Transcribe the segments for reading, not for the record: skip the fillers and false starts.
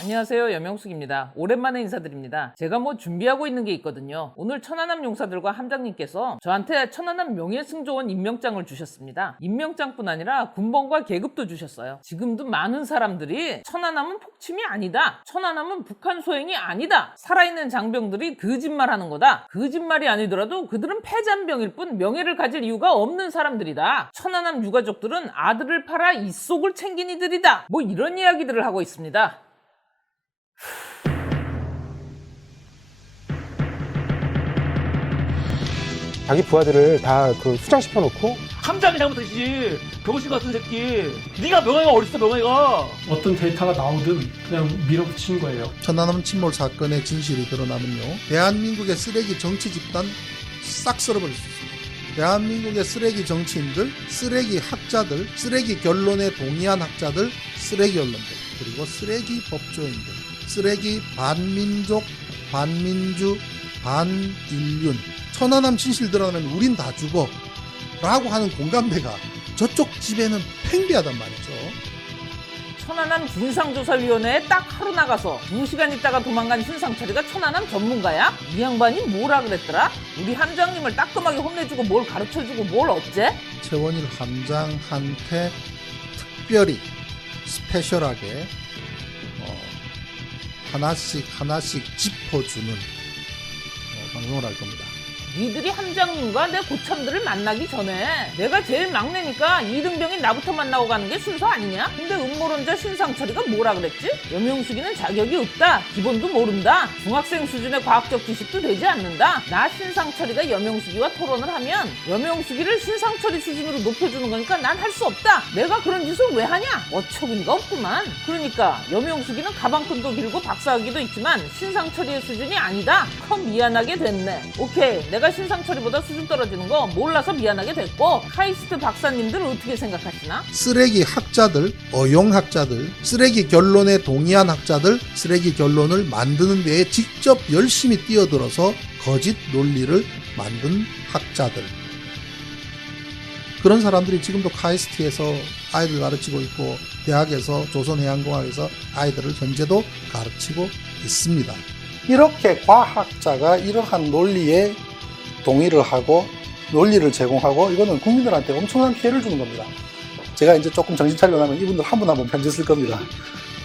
안녕하세요, 여명숙입니다. 오랜만에 인사드립니다. 제가 준비하고 있는 게 있거든요. 오늘 천안함 용사들과 함장님께서 저한테 천안함 명예승조원 임명장을 주셨습니다. 임명장뿐 아니라 군번과 계급도 주셨어요. 지금도 많은 사람들이 천안함은 폭침이 아니다, 천안함은 북한 소행이 아니다, 살아있는 장병들이 거짓말하는 거다, 거짓말이 아니더라도 그들은 패잔병일 뿐 명예를 가질 이유가 없는 사람들이다, 천안함 유가족들은 아들을 팔아 이속을 챙긴 이들이다, 이런 이야기들을 하고 있습니다. 자기 부하들을 다 수장시켜놓고 함장이 잘못했지. 병신 같은 새끼. 네가 명예가 어딨어, 명예가. 어떤 데이터가 나오든 그냥 밀어붙이는 거예요. 천안함 침몰 사건의 진실이 드러나면요, 대한민국의 쓰레기 정치 집단 싹 쓸어버릴 수 있습니다. 대한민국의 쓰레기 정치인들, 쓰레기 학자들, 쓰레기 결론에 동의한 학자들, 쓰레기 언론들, 그리고 쓰레기 법조인들, 쓰레기 반민족, 반민주, 반인륜, 천안함 진실 드러나면 우린 다 죽어 라고 하는 공감대가 저쪽 집에는 팽배하단 말이죠. 천안함 진상조사위원회에 딱 하루 나가서 2시간 있다가 도망간 신상철이가 천안함 전문가야? 이 양반이 뭐라 그랬더라? 우리 함장님을 따끔하게 혼내주고 뭘 가르쳐주고 뭘 어째? 최원일 함장한테 특별히 스페셜하게 하나씩 짚어주는 방송을 할 겁니다. 니들이 함장님과 내 고참들을 만나기 전에 내가 제일 막내니까 이등병인 나부터 만나고 가는 게 순서 아니냐? 근데 음모론자 신상철이가 뭐라 그랬지? 여명숙이는 자격이 없다, 기본도 모른다, 중학생 수준의 과학적 지식도 되지 않는다. 나 신상철이가 여명숙이와 토론을 하면 여명숙이를 신상철이 수준으로 높여주는 거니까 난 할 수 없다, 내가 그런 짓을 왜 하냐? 어처구니가 없구만. 그러니까 여명숙이는 가방끈도 길고 박사학위도 있지만 신상철이의 수준이 아니다. 미안하게 됐네. 오케이, 내가 신상철이보다 수준 떨어지는 거 몰라서 미안하게 됐고, 카이스트 박사님들 어떻게 생각하시나? 쓰레기 학자들, 어용학자들, 쓰레기 결론에 동의한 학자들, 쓰레기 결론을 만드는 데에 직접 열심히 뛰어들어서 거짓 논리를 만든 학자들, 그런 사람들이 지금도 카이스트에서 아이들 가르치고 있고, 대학에서, 조선해양공학에서 아이들을 현재도 가르치고 있습니다. 이렇게 과학자가 이러한 논리에 동의를 하고 논리를 제공하고, 이거는 국민들한테 엄청난 피해를 주는 겁니다. 제가 이제 조금 정신 차리려면 이분들 한 분 한 분 편지 쓸 겁니다.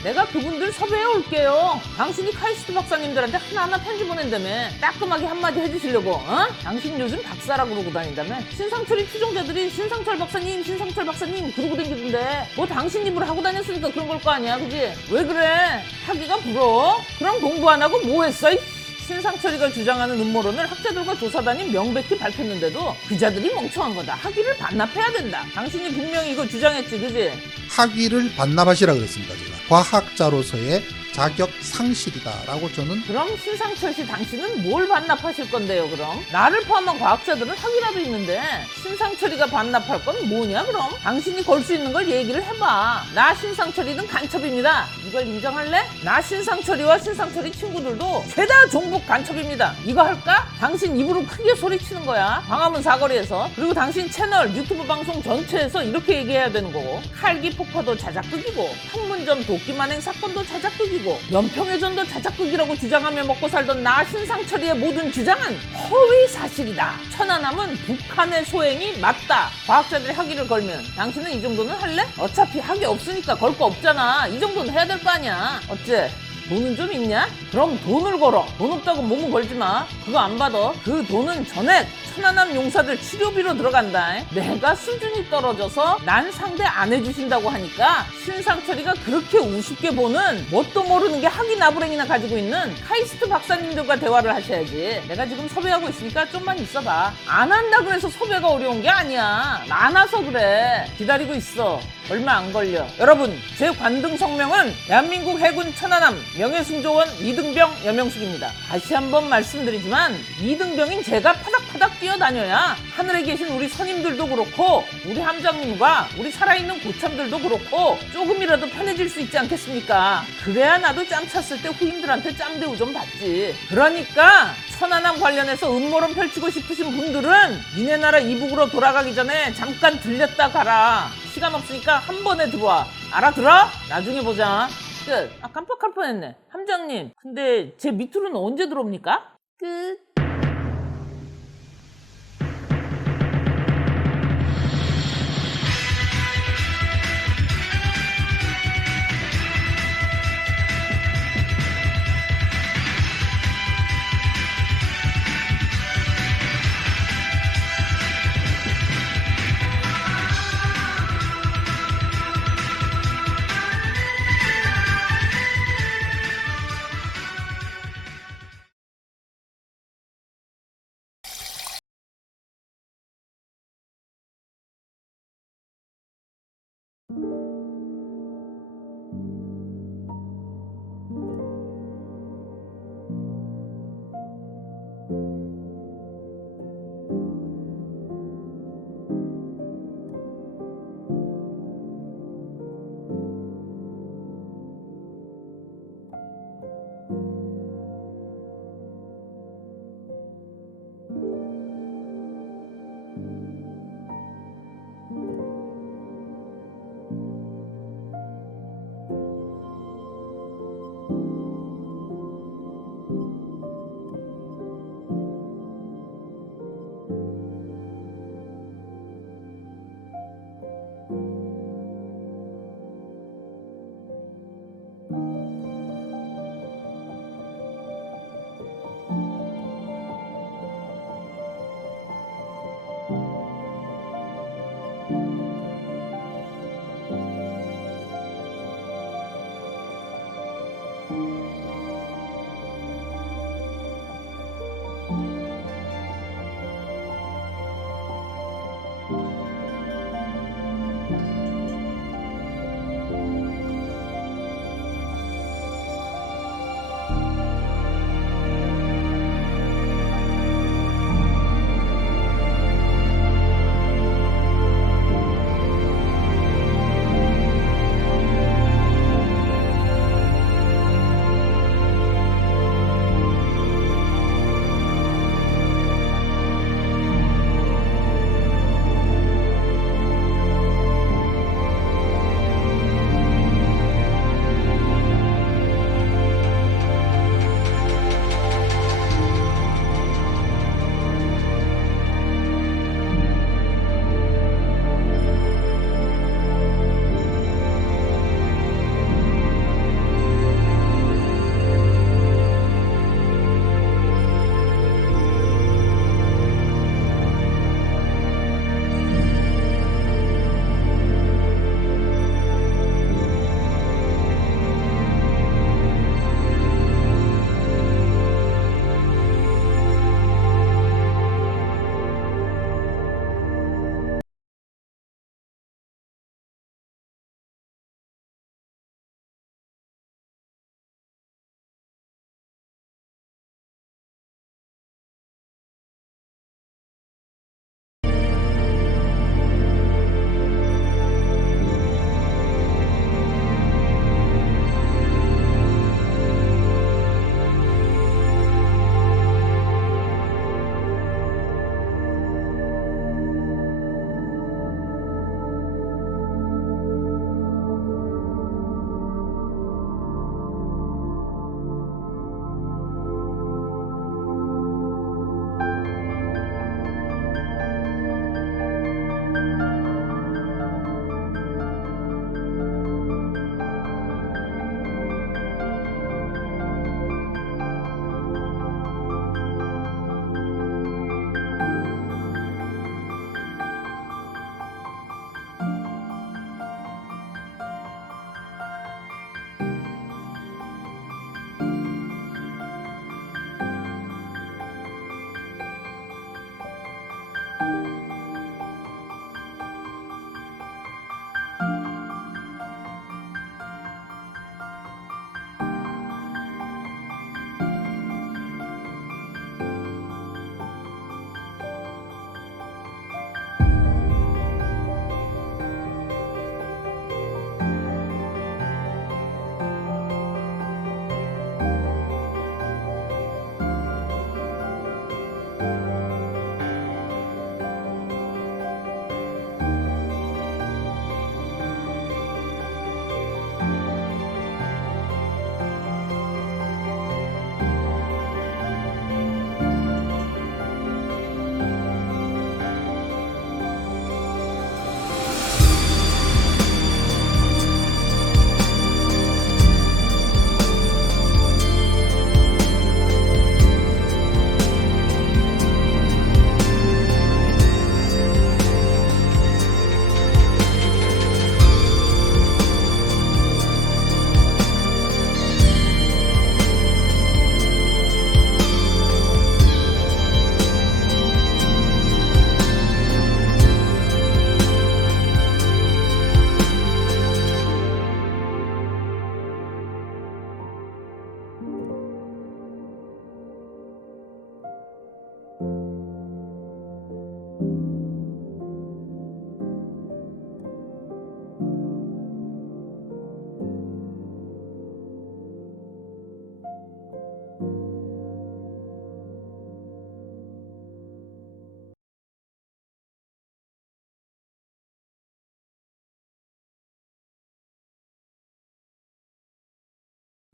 내가 그분들 섭외해 올게요. 당신이 카이스트 박사님들한테 하나하나 편지 보낸다며 따끔하게 한마디 해주시려고. 당신 요즘 박사라고 그러고 다닌다며. 신상철이 추종자들이 신상철 박사님 그러고 다니던데 당신 입으로 하고 다녔으니까 그런 걸 거 아니야, 그지? 왜 그래? 하기가 부러워? 그럼 공부 안 하고 뭐 했어? 신상철이가 주장하는 음모론을 학자들과 조사단이 명백히 밝혔는데도 그자들이 멍청한 거다. 학위를 반납해야 된다. 당신이 분명히 이거 주장했지, 그지? 학위를 반납하시라 그랬습니다. 제가 과학자로서의 자격 상실이다라고 저는 그럼 신상철 씨 당신은 뭘 반납하실 건데요, 그럼? 나를 포함한 과학자들은 학위라도 있는데 신상철이가 반납할 건 뭐냐, 그럼? 당신이 걸 수 있는 걸 얘기를 해봐. 나 신상철이는 간첩입니다. 이걸 인정할래? 나 신상철이와 신상철이 친구들도 죄다 종북 간첩입니다. 이거 할까? 당신 입으로 크게 소리치는 거야. 광화문 사거리에서. 그리고 당신 채널, 유튜브 방송 전체에서 이렇게 얘기해야 되는 거고, 칼기 폭파도 자작극이고, 판문점 도끼만행 사건도 자작극이고, 연평해전도 자작극이라고 주장하며 먹고 살던 나 신상철이의 모든 주장은 허위 사실이다. 천안함은 북한의 소행이 맞다. 과학자들이 학위를 걸면 당신은 이 정도는 할래? 어차피 학위 없으니까 걸 거 없잖아. 이 정도는 해야 될 거 아니야. 어째? 돈은 좀 있냐? 그럼 돈을 걸어. 돈 없다고 몸은 걸지 마. 그거 안 받아. 그 돈은 전액 천안함 용사들 치료비로 들어간다. 내가 수준이 떨어져서 난 상대 안 해주신다고 하니까 신상철이가 그렇게 우습게 보는 뭣도 모르는 게 학위 나부랭이나 가지고 있는 카이스트 박사님들과 대화를 하셔야지. 내가 지금 섭외하고 있으니까 좀만 있어봐. 안 한다 그래서 섭외가 어려운 게 아니야. 많아서 그래. 기다리고 있어. 얼마 안 걸려. 여러분, 제 관등 성명은 대한민국 해군 천안함 명예승조원 이등병 여명숙입니다. 다시 한번 말씀드리지만 이등병인 제가 파닥파닥 뛰어다녀야 하늘에 계신 우리 선임들도 그렇고 우리 함장님과 우리 살아있는 고참들도 그렇고 조금이라도 편해질 수 있지 않겠습니까? 그래야 나도 짬 찼을 때 후임들한테 짬대우 좀 받지. 그러니까 천안함 관련해서 음모론 펼치고 싶으신 분들은 니네 나라 이북으로 돌아가기 전에 잠깐 들렸다 가라. 시간 없으니까 한 번에 들어와. 알아들어? 나중에 보자. 끝. 아, 깜빡할 뻔했네. 함장님, 근데 제 밑으로는 언제 들어옵니까? 끝.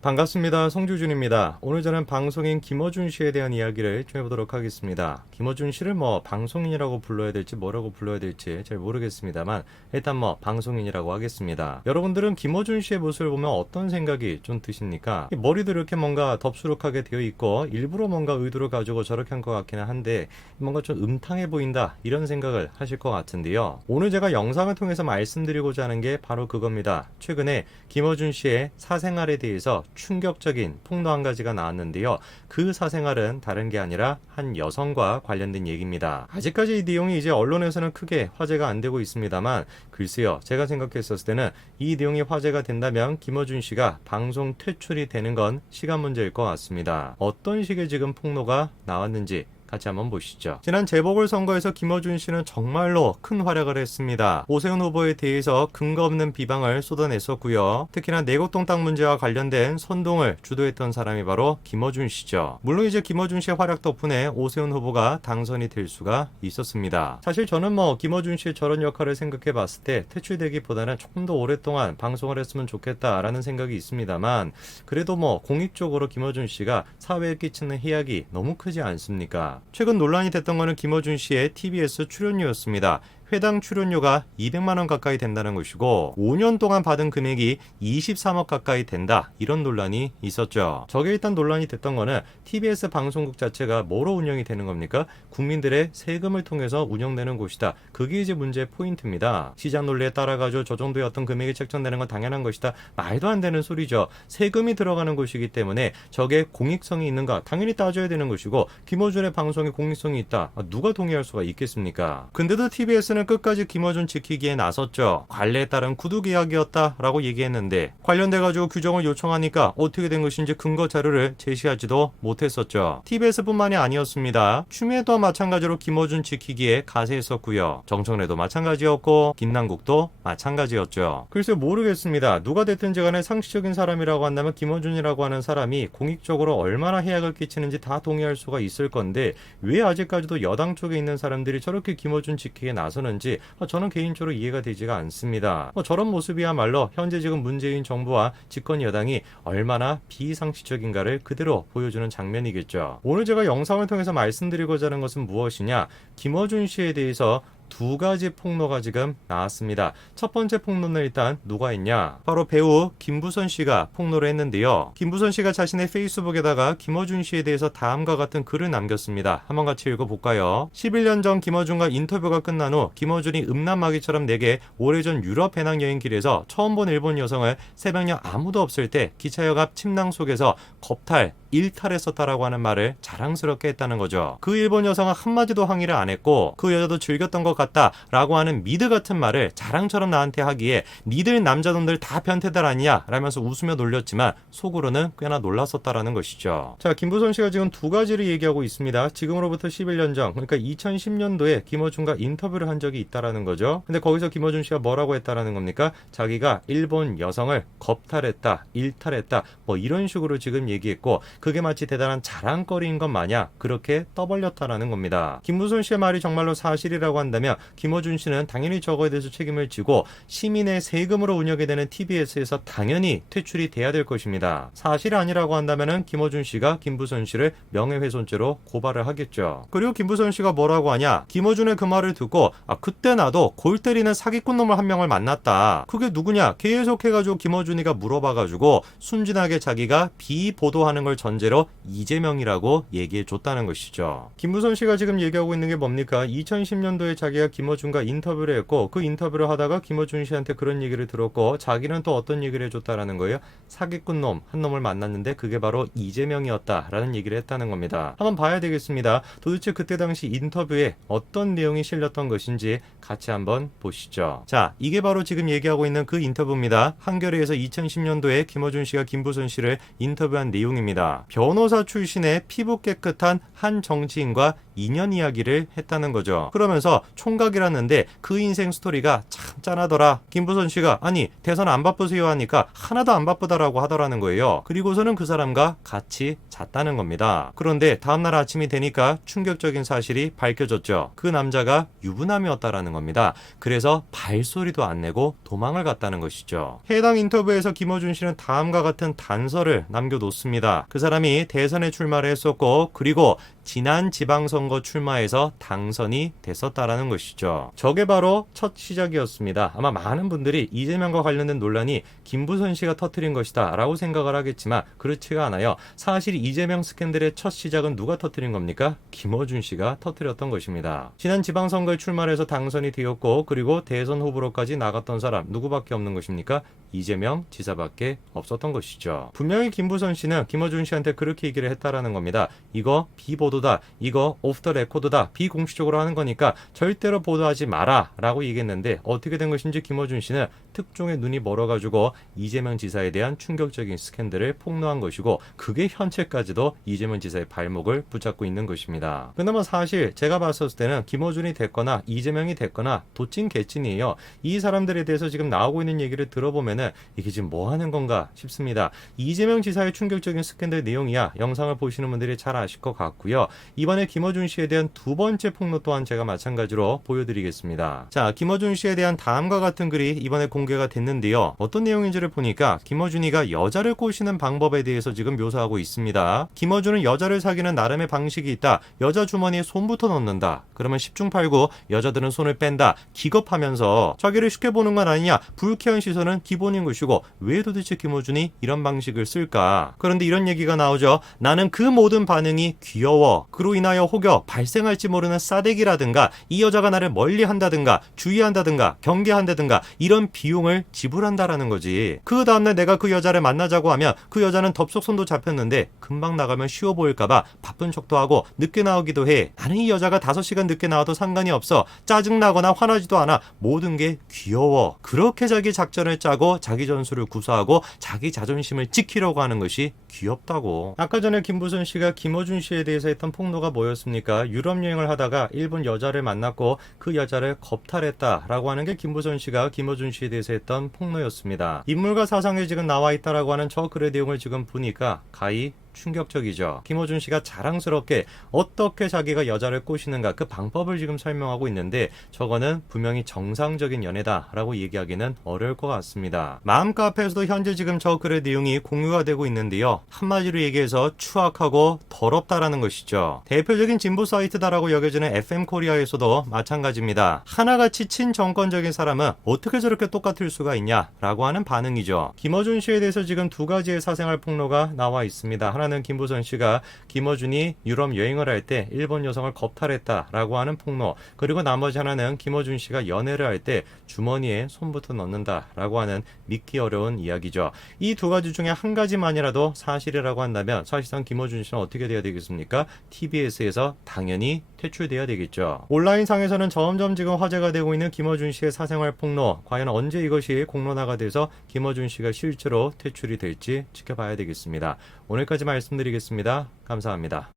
반갑습니다. 송주준입니다. 오늘 저는 방송인 김어준 씨에 대한 이야기를 좀 해보도록 하겠습니다. 김어준 씨를 방송인이라고 불러야 될지 뭐라고 불러야 될지 잘 모르겠습니다만 일단 방송인이라고 하겠습니다. 여러분들은 김어준 씨의 모습을 보면 어떤 생각이 좀 드십니까? 머리도 이렇게 뭔가 덥수룩하게 되어 있고 일부러 뭔가 의도를 가지고 저렇게 한 것 같기는 한데 뭔가 좀 음탕해 보인다 이런 생각을 하실 것 같은데요. 오늘 제가 영상을 통해서 말씀드리고자 하는 게 바로 그겁니다. 최근에 김어준 씨의 사생활에 대해서 충격적인 폭로 한 가지가 나왔는데요. 그 사생활은 다른 게 아니라 한 여성과 관련된 얘기입니다. 아직까지 이 내용이 이제 언론에서는 크게 화제가 안 되고 있습니다만 글쎄요. 제가 생각했었을 때는 이 내용이 화제가 된다면 김어준 씨가 방송 퇴출이 되는 건 시간 문제일 것 같습니다. 어떤 식의 지금 폭로가 나왔는지 같이 한번 보시죠. 지난 재보궐선거에서 김어준 씨는 정말로 큰 활약을 했습니다. 오세훈 후보에 대해서 근거 없는 비방을 쏟아냈었고요. 특히나 내곡동 땅 문제와 관련된 선동을 주도했던 사람이 바로 김어준 씨죠. 물론 이제 김어준 씨의 활약 덕분에 오세훈 후보가 당선이 될 수가 있었습니다. 사실 저는 김어준 씨의 저런 역할을 생각해 봤을 때 퇴출되기보다는 조금 더 오랫동안 방송을 했으면 좋겠다라는 생각이 있습니다만 그래도 공익적으로 김어준 씨가 사회에 끼치는 해악이 너무 크지 않습니까? 최근 논란이 됐던 것은 김어준 씨의 TBS 출연료였습니다. 회당 출연료가 200만원 가까이 된다는 것이고 5년 동안 받은 금액이 23억 가까이 된다 이런 논란이 있었죠. 저게 일단 논란이 됐던 거는 TBS 방송국 자체가 뭐로 운영이 되는 겁니까? 국민들의 세금을 통해서 운영되는 곳이다. 그게 이제 문제의 포인트입니다. 시장 논리에 따라가지고 저 정도의 어떤 금액이 책정되는 건 당연한 것이다. 말도 안 되는 소리죠. 세금이 들어가는 곳이기 때문에 저게 공익성이 있는가? 당연히 따져야 되는 것이고 김어준의 방송에 공익성이 있다. 누가 동의할 수가 있겠습니까? 근데도 TBS는 끝까지 김어준 지키기에 나섰죠. 관례에 따른 구두 계약이었다라고 얘기했는데 관련돼가지고 규정을 요청하니까 어떻게 된 것인지 근거 자료를 제시하지도 못했었죠. TBS뿐만이 아니었습니다. 추미애도 마찬가지로 김어준 지키기에 가세했었고요. 정청래도 마찬가지였고 김남국도 마찬가지였죠. 글쎄 모르겠습니다. 누가 됐든지 간에 상식적인 사람이라고 한다면 김어준이라고 하는 사람이 공익적으로 얼마나 해악을 끼치는지 다 동의할 수가 있을 건데 왜 아직까지도 여당 쪽에 있는 사람들이 저렇게 김어준 지키기에 나서는 저는 개인적으로 이해가 되지가 않습니다. 저런 모습이야말로 현재 지금 문재인 정부와 집권 여당이 얼마나 비상식적인가를 그대로 보여주는 장면이겠죠. 오늘 제가 영상을 통해서 말씀드리고자 하는 것은 무엇이냐? 김어준 씨에 대해서 두 가지 폭로가 지금 나왔습니다. 첫 번째 폭로는 일단 누가 했냐? 바로 배우 김부선 씨가 폭로를 했는데요. 김부선 씨가 자신의 페이스북에다가 김어준 씨에 대해서 다음과 같은 글을 남겼습니다. 한번 같이 읽어볼까요? 11년 전 김어준과 인터뷰가 끝난 후 김어준이 음란마귀처럼 내게 오래전 유럽 배낭여행길에서 처음 본 일본 여성을 새벽녘 아무도 없을 때 기차역 앞 침낭 속에서 겁탈, 일탈했었다라고 하는 말을 자랑스럽게 했다는 거죠. 그 일본 여성은 한마디도 항의를 안 했고 그 여자도 즐겼던 것 같다 라고 하는 미드 같은 말을 자랑처럼 나한테 하기에 니들 남자놈들 다 변태들 아니냐 라면서 웃으며 놀렸지만 속으로는 꽤나 놀랐었다라는 것이죠. 자, 김부선 씨가 지금 두 가지를 얘기하고 있습니다. 지금으로부터 11년 전 그러니까 2010년도에 김어준과 인터뷰를 한 적이 있다라는 거죠. 근데 거기서 김어준 씨가 뭐라고 했다라는 겁니까? 자기가 일본 여성을 겁탈했다, 일탈했다 이런 식으로 지금 얘기했고 그게 마치 대단한 자랑거리인 것 마냥 그렇게 떠벌렸다라는 겁니다. 김부선 씨의 말이 정말로 사실이라고 한다면 김어준 씨는 당연히 저거에 대해서 책임을 지고 시민의 세금으로 운영이 되는 TBS에서 당연히 퇴출이 돼야 될 것입니다. 사실이 아니라고 한다면 김어준 씨가 김부선 씨를 명예훼손죄로 고발을 하겠죠. 그리고 김부선 씨가 뭐라고 하냐? 김어준의 그 말을 듣고 그때 나도 골 때리는 사기꾼 놈을 한 명을 만났다. 그게 누구냐? 계속해가지고 김어준이가 물어봐가지고 순진하게 자기가 비보도하는 걸 전제로 이재명이라고 얘기해줬다는 것이죠. 김부선 씨가 지금 얘기하고 있는 게 뭡니까? 2010년도에 자기가 김어준과 인터뷰를 했고 그 인터뷰를 하다가 김어준 씨한테 그런 얘기를 들었고 자기는 또 어떤 얘기를 해줬다라는 거예요? 사기꾼 놈 한 놈을 만났는데 그게 바로 이재명이었다라는 얘기를 했다는 겁니다. 한번 봐야 되겠습니다. 도대체 그때 당시 인터뷰에 어떤 내용이 실렸던 것인지 같이 한번 보시죠. 자, 이게 바로 지금 얘기하고 있는 그 인터뷰입니다. 한겨레에서 2010년도에 김어준 씨가 김부선 씨를 인터뷰한 내용입니다. 변호사 출신의 피부 깨끗한 한 정치인과 인연 이야기를 했다는 거죠. 그러면서 총각이라는데 그 인생 스토리가 참 짠하더라. 김부선 씨가 아니 대선 안 바쁘세요 하니까 하나도 안 바쁘다라고 하더라는 거예요. 그리고서는 그 사람과 같이 잤다는 겁니다. 그런데 다음날 아침이 되니까 충격적인 사실이 밝혀졌죠. 그 남자가 유부남이었다라는 겁니다. 그래서 발소리도 안 내고 도망을 갔다는 것이죠. 해당 인터뷰에서 김어준 씨는 다음과 같은 단서를 남겨놓습니다. 그 사람이 대선에 출마를 했었고 그리고 지난 지방선거 출마해서 당선이 됐었다라는 것이죠. 저게 바로 첫 시작이었습니다. 아마 많은 분들이 이재명과 관련된 논란이 김부선 씨가 터뜨린 것이다 라고 생각을 하겠지만 그렇지가 않아요. 사실 이재명 스캔들의 첫 시작은 누가 터뜨린 겁니까? 김어준 씨가 터뜨렸던 것입니다. 지난 지방선거에 출마를 해서 당선이 되었고 그리고 대선 후보로까지 나갔던 사람 누구밖에 없는 것입니까? 이재명 지사밖에 없었던 것이죠. 분명히 김부선 씨는 김어준 씨한테 그렇게 얘기를 했다라는 겁니다. 이거 비보도다. 이거 오프 더 레코드다. 비공식적으로 하는 거니까 절대로 보도하지 마라 라고 얘기했는데 어떻게 된 것인지 김어준 씨는 특종의 눈이 멀어가지고 이재명 지사에 대한 충격적인 스캔들을 폭로한 것이고 그게 현재까지도 이재명 지사의 발목을 붙잡고 있는 것입니다. 그나마 사실 제가 봤을 때는 김어준이 됐거나 이재명이 됐거나 도찐 개찐이에요. 이 사람들에 대해서 지금 나오고 있는 얘기를 들어보면은 이게 지금 뭐 하는 건가 싶습니다. 이재명 지사의 충격적인 스캔들 내용이야 영상을 보시는 분들이 잘 아실 것 같고요. 이번에 김어준 씨에 대한 두 번째 폭로 또한 제가 마찬가지로 보여드리겠습니다. 자, 김어준 씨에 대한 다음과 같은 글이 이번에 공개가 됐는데요. 어떤 내용인지를 보니까 김어준이가 여자를 꼬시는 방법에 대해서 지금 묘사하고 있습니다. 김어준은 여자를 사귀는 나름의 방식이 있다. 여자 주머니에 손부터 넣는다. 그러면 10중 8구 여자들은 손을 뺀다. 기겁하면서 자기를 쉽게 보는 건 아니냐. 불쾌한 시선은 기본인 것이고 왜 도대체 김어준이 이런 방식을 쓸까? 그런데 이런 얘기가 나오죠. 나는 그 모든 반응이 귀여워. 그로 인하여 혹여 발생할지 모르는 싸대기라든가 이 여자가 나를 멀리한다든가 주의한다든가 경계한다든가 이런 비용을 지불한다라는 거지. 그 다음날 내가 그 여자를 만나자고 하면 그 여자는 덥석 손도 잡혔는데 금방 나가면 쉬워 보일까봐 바쁜 척도 하고 늦게 나오기도 해. 나는 이 여자가 5시간 늦게 나와도 상관이 없어. 짜증나거나 화나지도 않아. 모든 게 귀여워. 그렇게 자기 작전을 짜고 자기 전술을 구사하고 자기 자존심을 지키려고 하는 것이 귀엽다고. 아까 전에 김부선 씨가 김어준 씨에 대해서 했던 폭로가 뭐였습니까? 유럽 여행을 하다가 일본 여자를 만났고 그 여자를 겁탈했다라고 하는 게 김부선 씨가 김어준 씨에 대해서 했던 폭로였습니다. 인물과 사상에 지금 나와 있다라고 하는 저 글의 내용을 지금 보니까 가히 충격적이죠. 김어준 씨가 자랑스럽게 어떻게 자기가 여자를 꼬시는가 그 방법을 지금 설명하고 있는데 저거는 분명히 정상적인 연애다라고 얘기하기는 어려울 것 같습니다. 마음 카페에서도 현재 지금 저 글의 내용이 공유가 되고 있는데요. 한마디로 얘기해서 추악하고 더럽다라는 것이죠. 대표적인 진보 사이트다라고 여겨지는 FM코리아에서도 마찬가지입니다. 하나같이 친정권적인 사람은 어떻게 저렇게 똑같을 수가 있냐라고 하는 반응이죠. 김어준 씨에 대해서 지금 두 가지의 사생활 폭로가 나와 있습니다. 하나는 김부선 씨가 김어준이 유럽 여행을 할 때 일본 여성을 겁탈했다라고 하는 폭로, 그리고 나머지 하나는 김어준 씨가 연애를 할 때 주머니에 손부터 넣는다라고 하는 믿기 어려운 이야기죠. 이 두 가지 중에 한 가지만이라도 사실이라고 한다면 사실상 김어준 씨는 어떻게 돼야 되겠습니까? TBS에서 당연히 퇴출돼야 되겠죠. 온라인상에서는 점점 지금 화제가 되고 있는 김어준 씨의 사생활 폭로, 과연 언제 이것이 공론화가 돼서 김어준 씨가 실제로 퇴출이 될지 지켜봐야 되겠습니다. 오늘까지 말씀드리겠습니다. 감사합니다.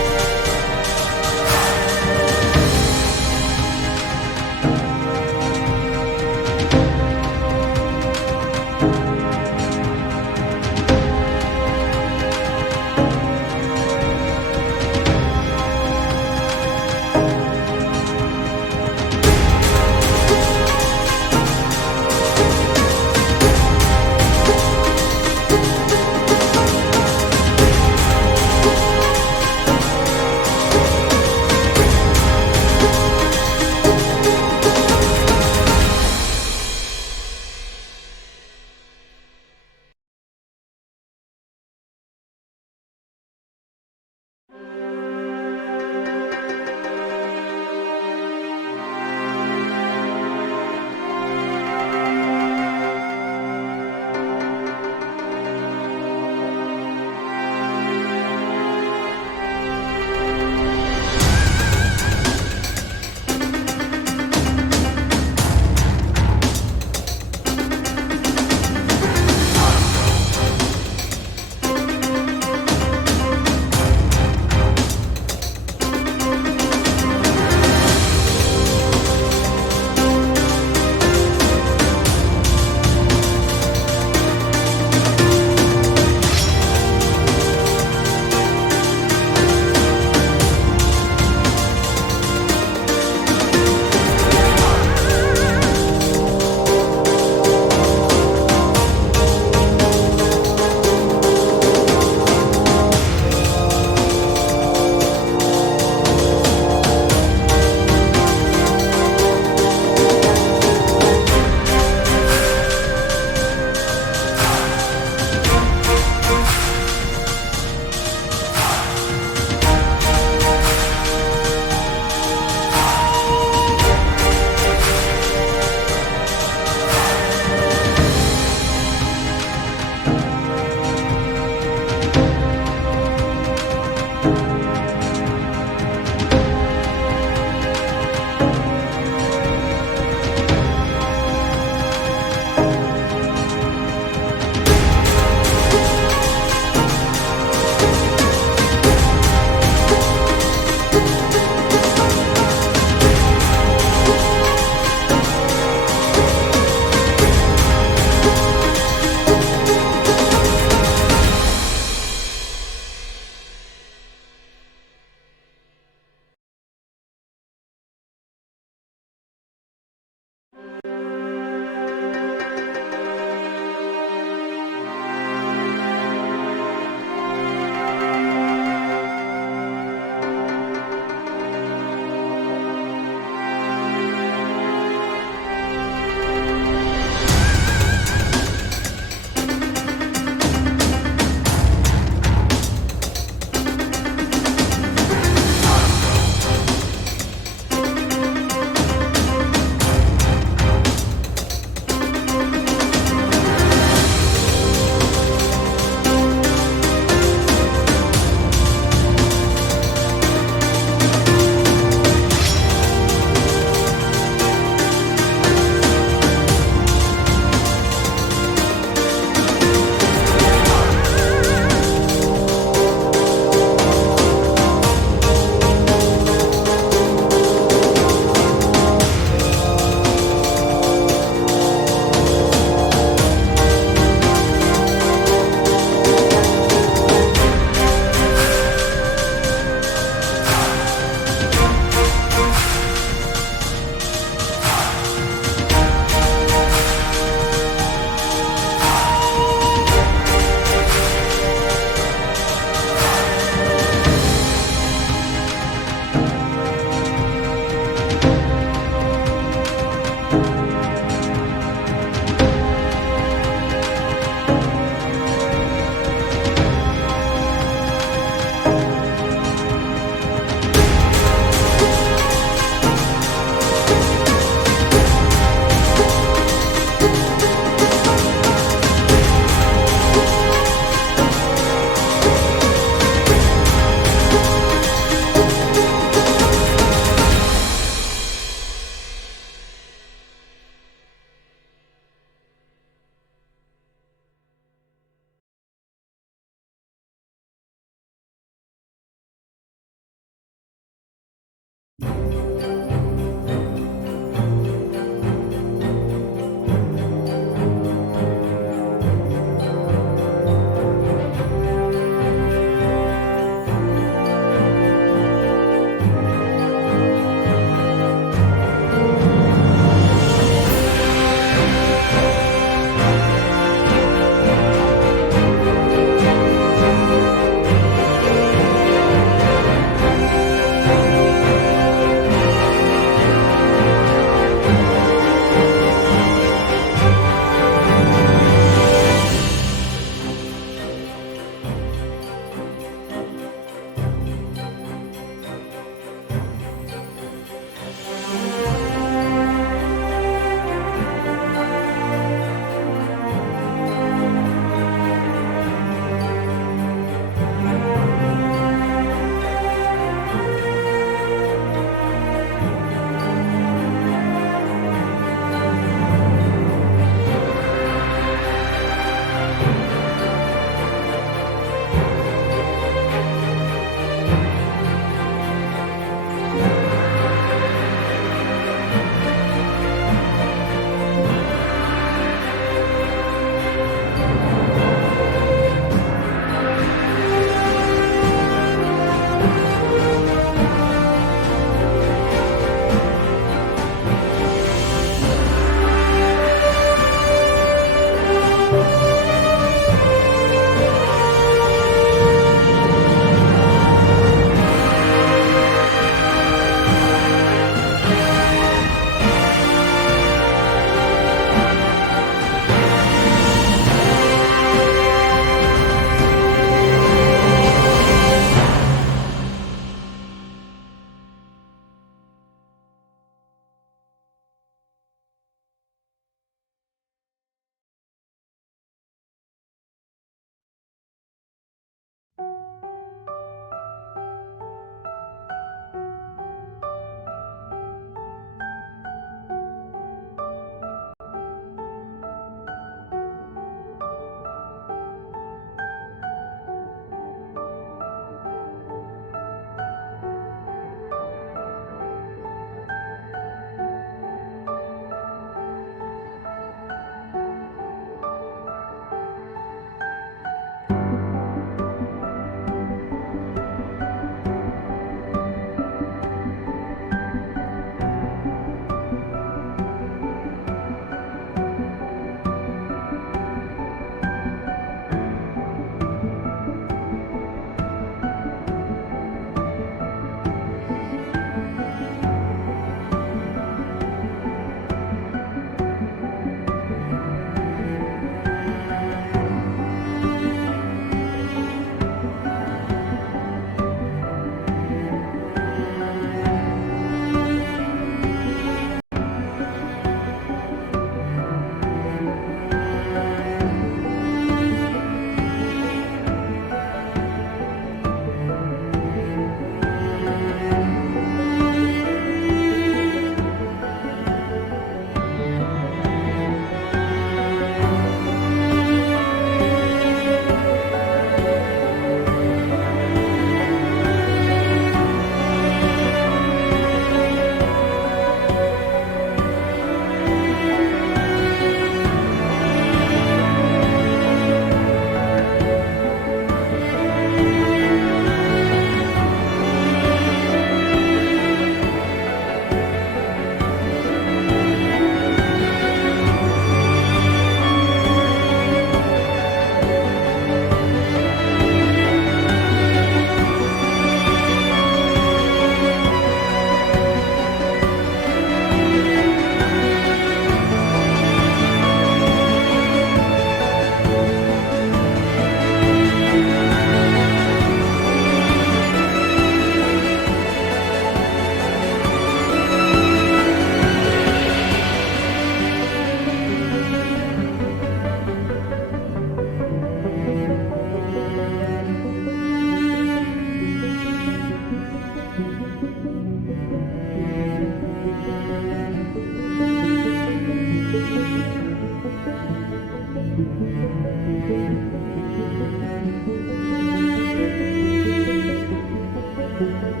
있습니다.